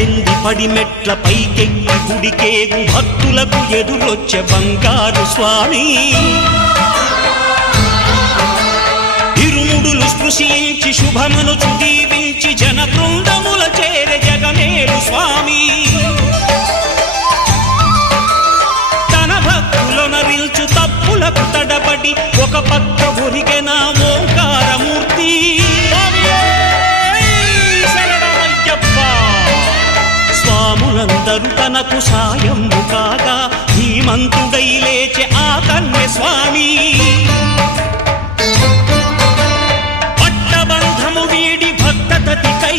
పద్దెంది పడిమెట్ల పైకెక్కి గుడికేగు భక్తులకు ఎదురొచ్చే బంగారు స్వామి ఇరుముడులు స్పృశించి శుభమును దీవించి జన బృందముల చేరే జగమేలు స్వామి తన భక్తులొనరిల్చు తప్పులకు తడబడి ఒక పక్క ఒరిగెన ఓంకారమూర్తి స్వాములందరూ తనకు సాయము కాగా ధీమంతుడై లేచే ఆ కన్య స్వామి పట్టబంధము వీడి భక్తతతికై